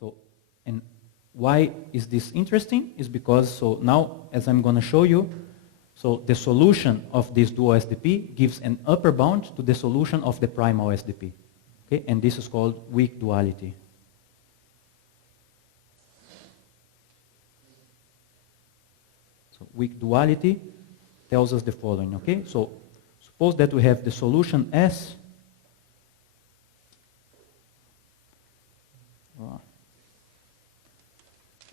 So, and why is this interesting? Is because, so now, as I'm going to show you, so the solution of this dual SDP gives an upper bound to the solution of the primal SDP. Okay? And this is called weak duality. So weak duality tells us the following. Okay? So suppose that we have the solution S.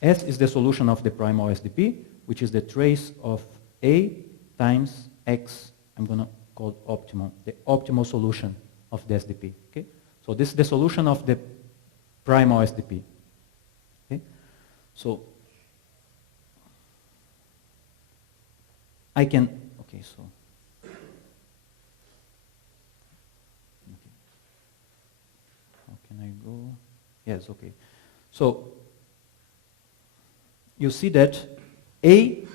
S is the solution of the primal SDP, which is the trace of A times X, I'm going to call it optimal, the optimal solution of the SDP. Okay? So this is the solution of the primal SDP. Okay? So I can, okay, so okay. How can I go? Yes, okay. So you see that A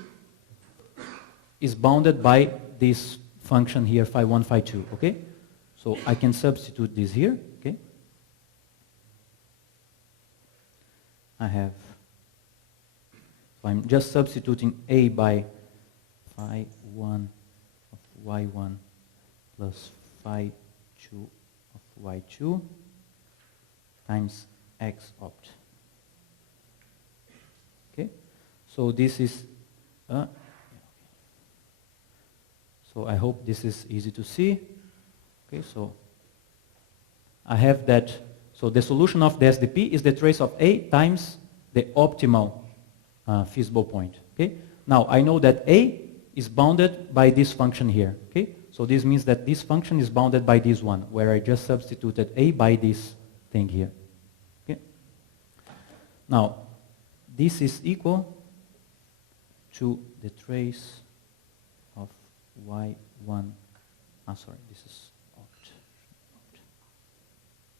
is bounded by this function here, phi 1, phi 2, okay? So I can substitute this here, okay? I have, so I'm just substituting A by phi 1 of y1 plus phi 2 of y2 times x opt. Okay? So this is, so I hope this is easy to see. Okay, so I have that, so the solution of the SDP is the trace of A times the optimal feasible point. Okay? Now I know that A is bounded by this function here. Okay? So this means that this function is bounded by this one, where I just substituted A by this thing here. Okay? Now, this is equal to the trace of y1, sorry, this is opt.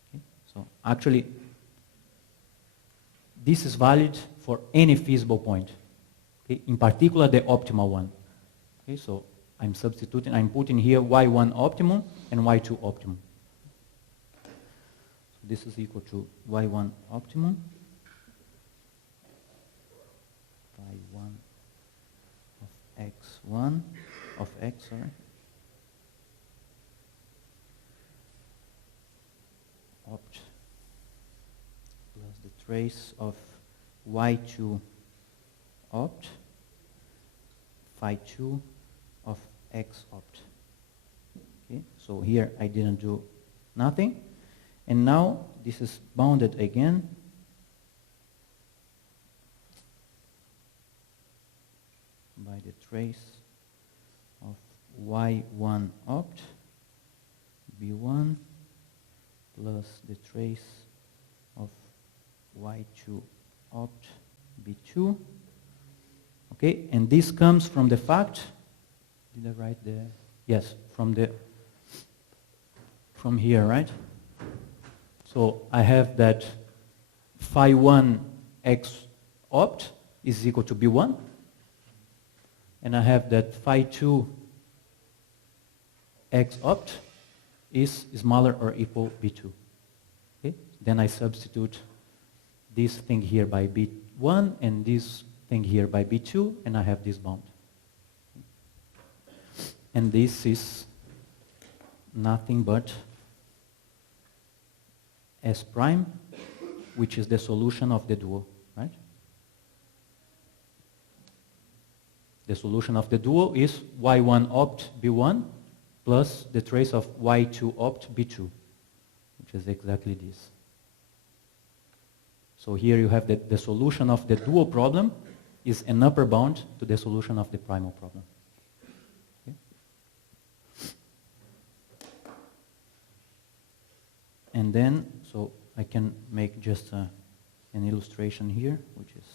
Okay? So actually, this is valid for any feasible point. Okay? In particular, the optimal one. Okay, so I'm substituting, I'm putting here y1 optimum and y2 optimum. So this is equal to y1 optimum by 1 of x1 of x, sorry, opt plus the trace of y2 opt phi 2 of x opt. Okay, so here I didn't do nothing, and now this is bounded again by the trace of y1 opt b1 plus the trace of y2 opt b2. Okay, and this comes from the fact, did I write the, yes, from here, right? So I have that phi 1 x opt is equal to b1, and I have that phi 2 x opt is smaller or equal b2. Okay, then I substitute this thing here by b1 and this thing here by b2, and I have this bound. And this is nothing but S prime, which is the solution of the dual, right? The solution of the dual is y1 opt b1 plus the trace of y2 opt b2, which is exactly this. So here you have the solution of the dual problem is an upper bound to the solution of the primal problem. Okay? And then, so I can make just an illustration here, which is,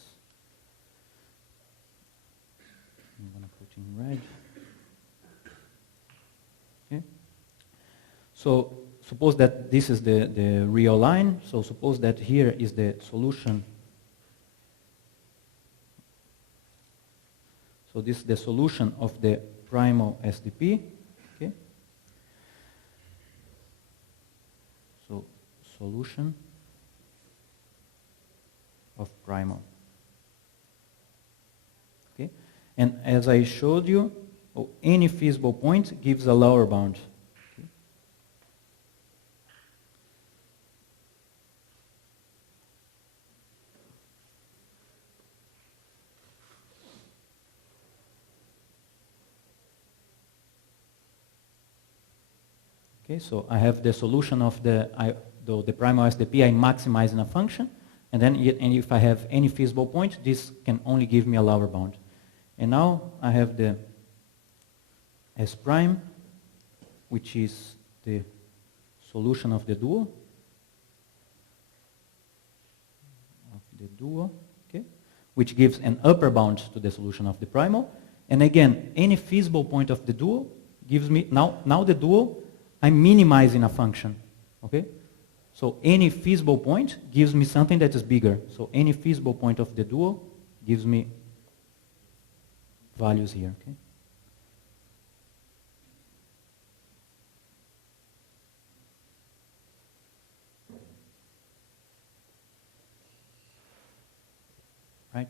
I'm going to put in red. Okay? So suppose that this is the real line. So suppose that here is the solution. So this is the solution of the primal SDP. Okay? So solution of primal. Okay? And as I showed you, any feasible point gives a lower bound. Okay? Okay, so I have the solution of the primal SDP I maximize in a function, and then and if I have any feasible point, this can only give me a lower bound. And now I have the S prime, which is the solution of the dual, okay, which gives an upper bound to the solution of the primal. And again, any feasible point of the dual gives me, now the dual, I'm minimizing a function, okay? So any feasible point gives me something that is bigger. So any feasible point of the dual gives me values here, okay? Right?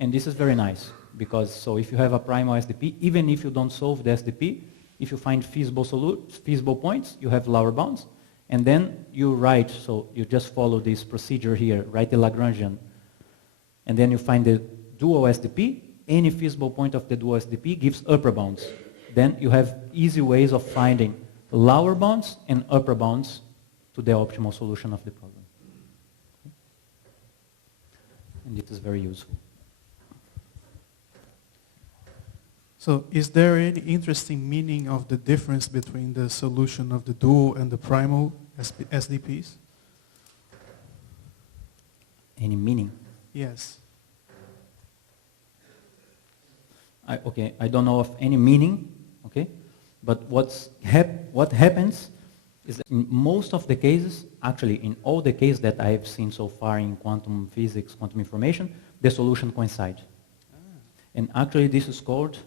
And this is very nice, because so if you have a primal SDP, even if you don't solve the SDP, if you find feasible points, you have lower bounds, and then you write, so you just follow this procedure here, write the Lagrangian, and then you find the dual SDP, any feasible point of the dual SDP gives upper bounds. Then you have easy ways of finding lower bounds and upper bounds to the optimal solution of the problem. Okay? And it is very useful. So is there any interesting meaning of the difference between the solution of the dual and the primal SDPs? Any meaning? Yes. Okay, I don't know of any meaning, okay? But what happens is that in most of the cases, actually in all the cases that I have seen so far in quantum physics, quantum information, the solution coincides. And actually this is called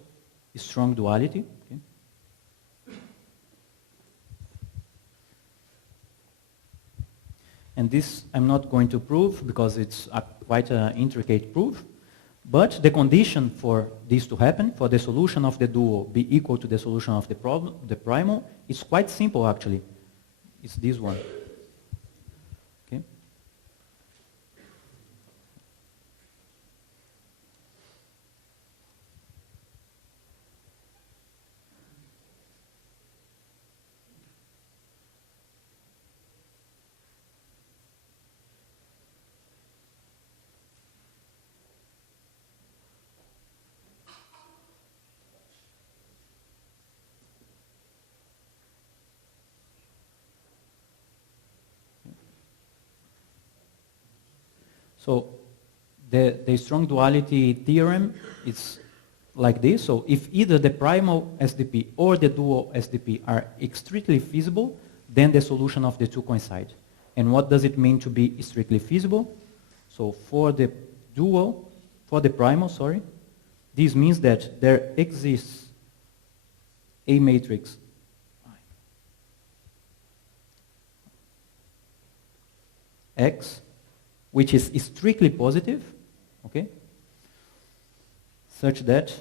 strong duality. Okay? And this I'm not going to prove because it's quite an intricate proof, but the condition for this to happen, for the solution of the dual be equal to the solution of the primal, is quite simple actually. It's this one. Okay? So the strong duality theorem is like this. So if either the primal SDP or the dual SDP are strictly feasible, then the solution of the two coincide. And what does it mean to be strictly feasible? So for the primal, this means that there exists a matrix X, which is strictly positive, okay, such that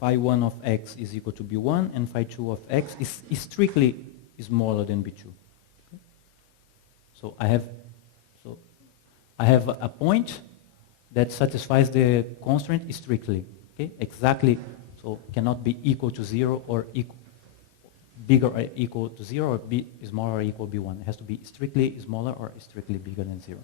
phi 1 of x is equal to b1 and phi 2 of x is strictly smaller than b2. Okay? So I have a point that satisfies the constraint strictly. Okay? Exactly, so cannot be equal to 0 or bigger or equal to 0 or be smaller or equal to b1. It has to be strictly smaller or strictly bigger than 0.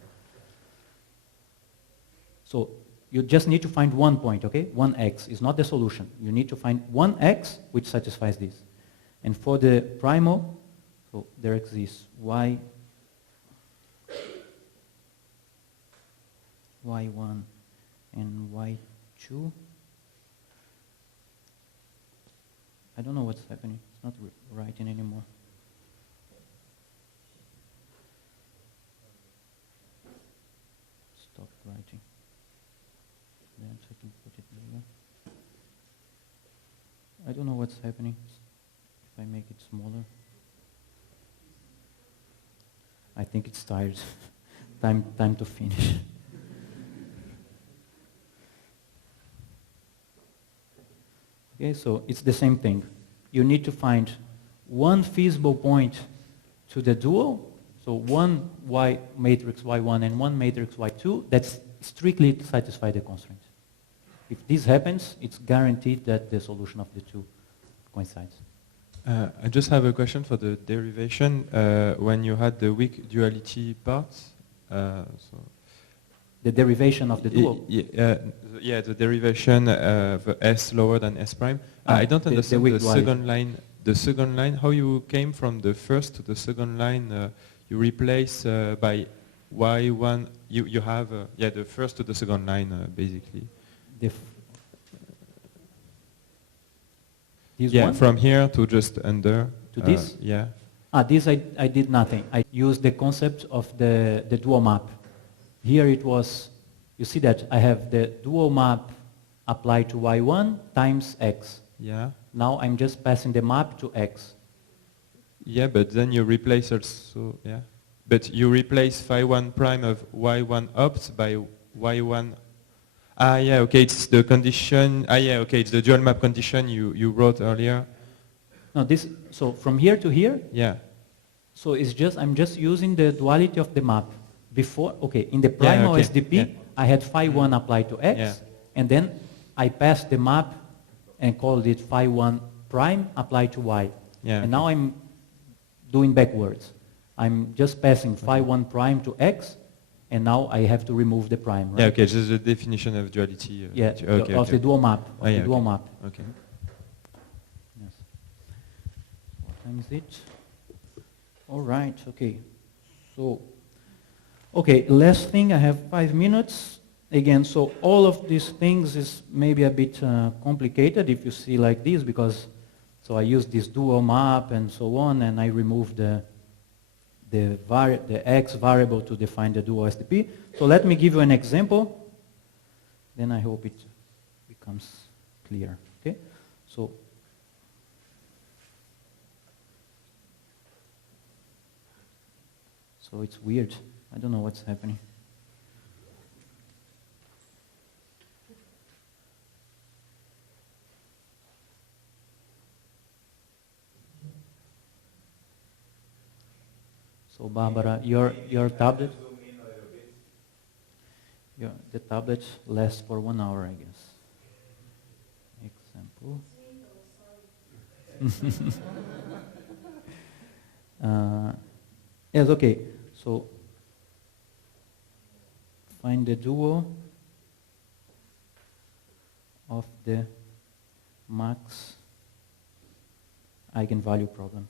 So you just need to find one point, okay? One x is not the solution. You need to find one x which satisfies this. And for the primal, so there exists y1 and y2. I don't know what's happening. It's not writing anymore. Stop writing. Then I can put it later. I don't know what's happening. If I make it smaller. I think it's tired. time to finish. Okay, so it's the same thing. You need to find one feasible point to the dual, so one Y matrix Y1 and one matrix Y2 that's strictly satisfy the constraint. If this happens, it's guaranteed that the solution of the two coincides. I just have a question for the derivation. When you had the weak duality parts, the derivation of the dual? Yeah, the derivation of S lower than S prime. I don't understand the second line. The second line, how you came from the first to the second line, you replace by Y1, you have, the first to the second line, basically. This one? From here to just under. To this? Yeah. This I did nothing. I used the concept of the dual map. Here it was, you see that I have the dual map applied to Y1 times X. Yeah. Now I'm just passing the map to X. Yeah, but then you replace also, yeah. But you replace phi1 prime of Y1 opt by Y1. Okay, it's the condition. Okay, it's the dual map condition you wrote earlier. No, so from here to here? Yeah. So I'm just using the duality of the map. Before, in the primal SDP, I had phi1 applied to X, and then I passed the map and called it phi1 prime applied to Y. Yeah, and now I'm doing backwards. I'm just passing phi1 prime to X, and now I have to remove the prime, right? Yeah, okay, this is the definition of duality. Of the dual map. Dual map. Okay. Yes. What time is it? All right, okay. So, last thing, I have 5 minutes. Again, so all of these things is maybe a bit complicated if you see like this, because so I use this dual map and so on, and I remove the X variable to define the dual SDP. So let me give you an example, then I hope it becomes clear. Okay, so it's weird. I don't know what's happening. So Barbara, your tablet, the tablet lasts for 1 hour, I guess. Example. Yes, okay. So find the dual of the max eigenvalue problem.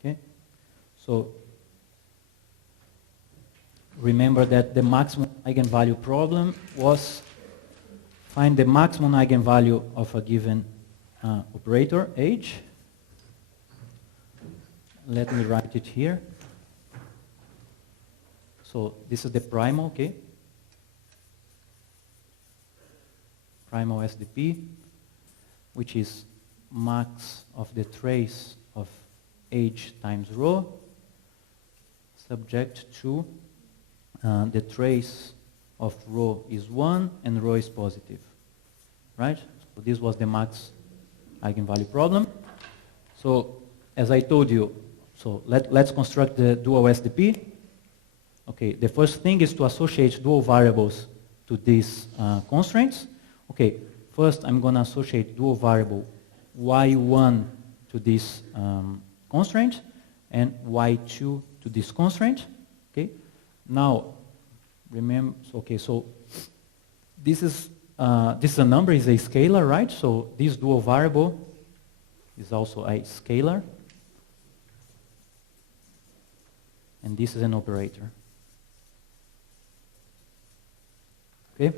Okay, so remember that the maximum eigenvalue problem was find the maximum eigenvalue of a given operator H. Let me write it here. So this is the primal, okay? Primal SDP, which is max of the trace of H times rho, subject to the trace of rho is 1 and rho is positive, right? So this was the max eigenvalue problem. So as I told you, so let's construct the dual SDP. Okay, the first thing is to associate dual variables to these constraints. Okay, first I'm going to associate dual variable y1 to this constraint and y2 to this constraint. Okay, now remember, okay, so this is a number, is a scalar, right? So this dual variable is also a scalar, and this is an operator. Okay?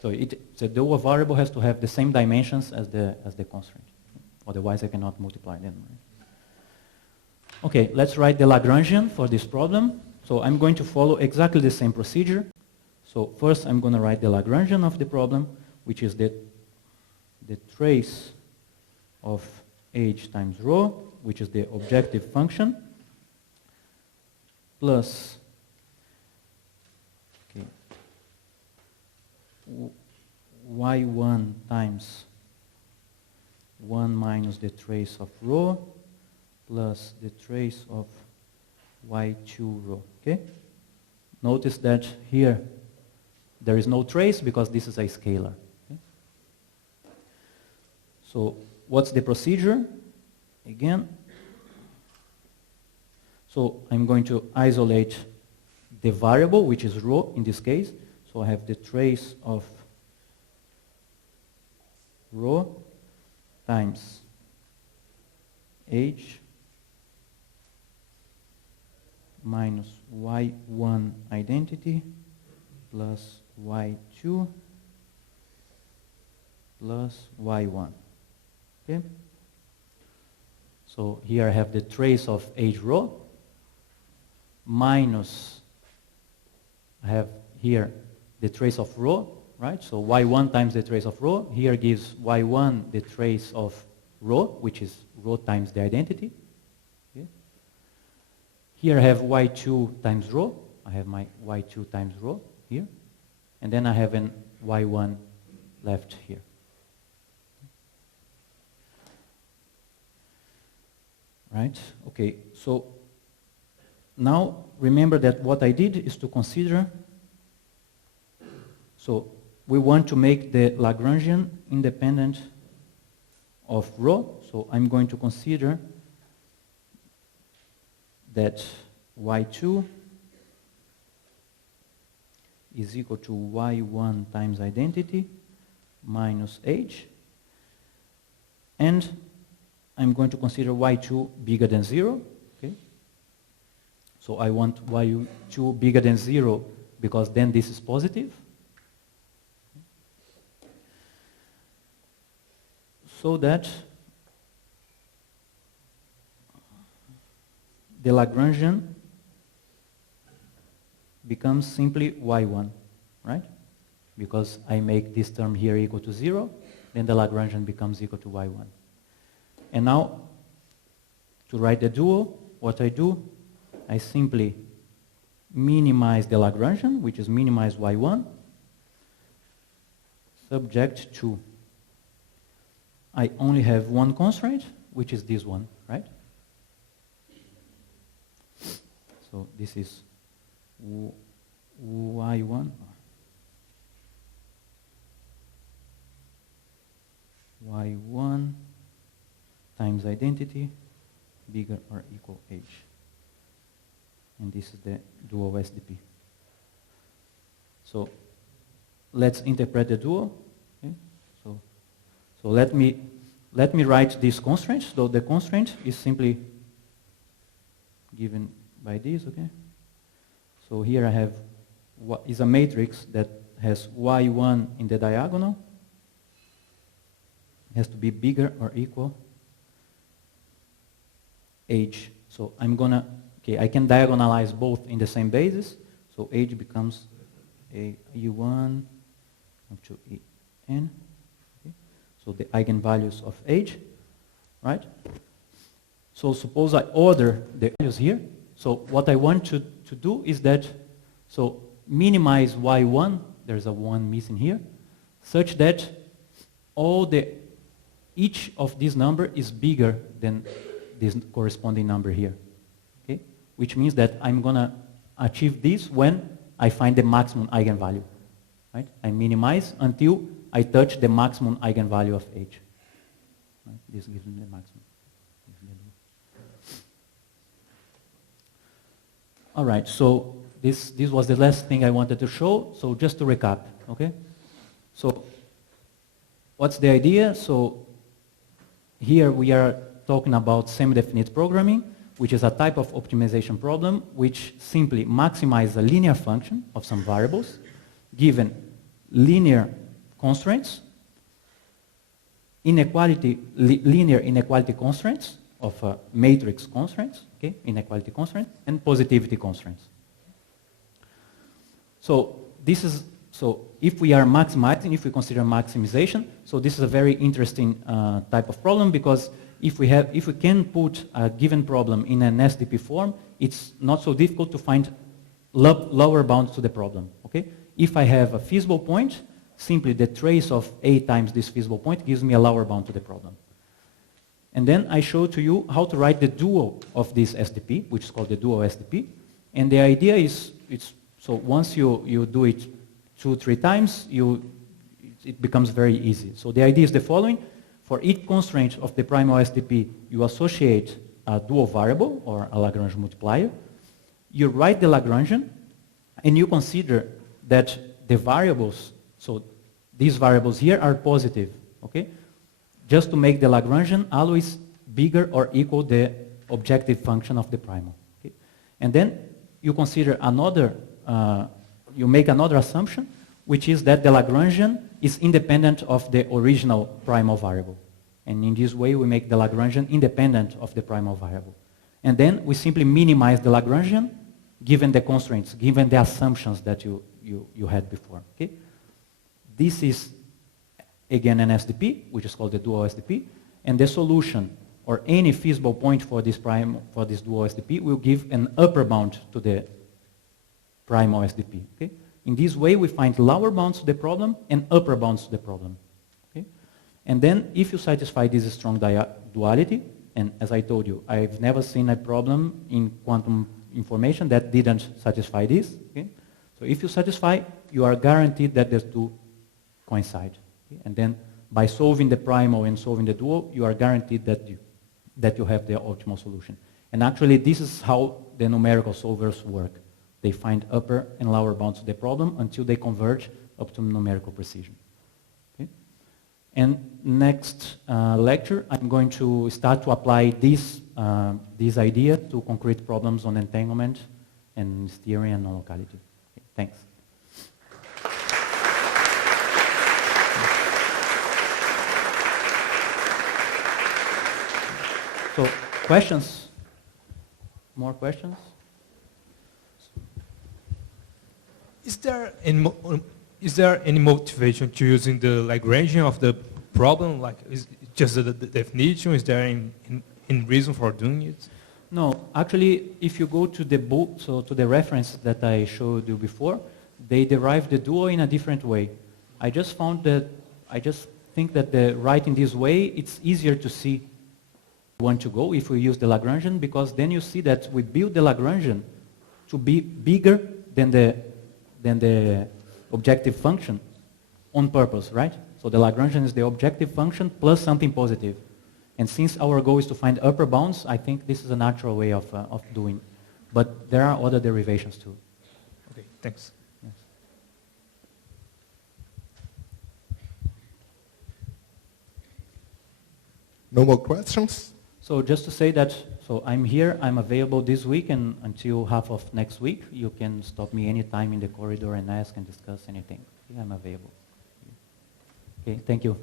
So the dual variable has to have the same dimensions as the constraint. Otherwise I cannot multiply them. Right? Okay, let's write the Lagrangian for this problem. So I'm going to follow exactly the same procedure. So first I'm going to write the Lagrangian of the problem, which is the trace of h times rho, which is the objective function, plus y1 times 1 minus the trace of rho plus the trace of y2 rho. Okay? Notice that here there is no trace because this is a scalar. Okay? So what's the procedure? Again, so I'm going to isolate the variable, which is rho in this case. So I have the trace of rho times h minus y1 identity plus y2 plus y1. Okay? So here I have the trace of h rho minus, I have here the trace of rho, right? So y1 times the trace of rho. Here gives y1 the trace of rho, which is rho times the identity. Okay? Here I have y2 times rho. I have my y2 times rho here. And then I have an y1 left here. Right? Okay, so now remember that what I did is to consider, so we want to make the Lagrangian independent of rho, so I'm going to consider that y2 is equal to y1 times identity minus h, and I'm going to consider y2 bigger than 0. Okay? So I want y2 bigger than 0 because then this is positive. So that the Lagrangian becomes simply y1, right? Because I make this term here equal to 0, then the Lagrangian becomes equal to y1. And now, to write the dual, what I do, I simply minimize the Lagrangian, which is minimize y1, subject to, I only have one constraint, which is this one, right? So this is y1, y1 times identity bigger or equal h. And this is the dual SDP. So let's interpret the dual. Okay? So let me write this constraint. So the constraint is simply given by this, okay? So here I have what is a matrix that has y1 in the diagonal. It has to be bigger or equal h. So I'm gonna, okay, I can diagonalize both in the same basis. So h becomes a e1 up to en. Okay. So the eigenvalues of h, right? So suppose I order the values here. So what I want to do is that, so minimize y1, there's a 1 missing here, such that each of these number is bigger than this corresponding number here, okay? Which means that I'm gonna achieve this when I find the maximum eigenvalue, right? I minimize until I touch the maximum eigenvalue of h. Right? This gives me the maximum. All right, so this was the last thing I wanted to show. So just to recap, okay? So what's the idea? So here we are talking about semi-definite programming, which is a type of optimization problem which simply maximizes a linear function of some variables given linear constraints, linear inequality constraints of matrix constraints, okay, inequality constraints, and positivity constraints. So this is, so if we are maximizing, if we consider maximization, so this is a very interesting type of problem, because if we can put a given problem in an SDP form, it's not so difficult to find lower bounds to the problem. Okay? If I have a feasible point, simply the trace of A times this feasible point gives me a lower bound to the problem. And then I show to you how to write the dual of this SDP, which is called the dual SDP. And the idea is, so once you do it 2-3 times, it becomes very easy. So the idea is the following. For each constraint of the primal SDP, you associate a dual variable, or a Lagrangian multiplier. You write the Lagrangian, and you consider that the variables, so these variables here are positive, okay? Just to make the Lagrangian always bigger or equal the objective function of the primal. Okay? And then you consider another, you make another assumption, which is that the Lagrangian is independent of the original primal variable. And in this way, we make the Lagrangian independent of the primal variable. And then we simply minimize the Lagrangian given the constraints, given the assumptions that you had before. Okay? This is, again, an SDP, which is called the dual SDP. And the solution, or any feasible point for this dual SDP, will give an upper bound to the primal SDP. Okay? In this way, we find lower bounds to the problem and upper bounds to the problem. Okay? And then, if you satisfy this strong duality, and as I told you, I've never seen a problem in quantum information that didn't satisfy this. Okay? So if you satisfy, you are guaranteed that the two coincide. Okay? And then, by solving the primal and solving the dual, you are guaranteed that you have the optimal solution. And actually, this is how the numerical solvers work. They find upper and lower bounds to the problem until they converge up to numerical precision. Okay? And next lecture, I'm going to start to apply this idea to concrete problems on entanglement and steering and nonlocality. Okay, thanks. So, questions? More questions? Is there any motivation to using the Lagrangian of the problem? Like, is it just the definition? Is there any reason for doing it? No, actually, if you go to the book, so to the reference that I showed you before, they derive the dual in a different way. I just think that writing this way, it's easier to see where we want to go if we use the Lagrangian, because then you see that we build the Lagrangian to be bigger than the objective function on purpose, right? So the Lagrangian is the objective function plus something positive. And since our goal is to find upper bounds, I think this is a natural way of doing. But there are other derivations too. Okay, thanks. Yes. No more questions? So just to say that, so I'm here, I'm available this week and until half of next week. You can stop me anytime in the corridor and ask and discuss anything. Okay, I'm available. Okay, thank you.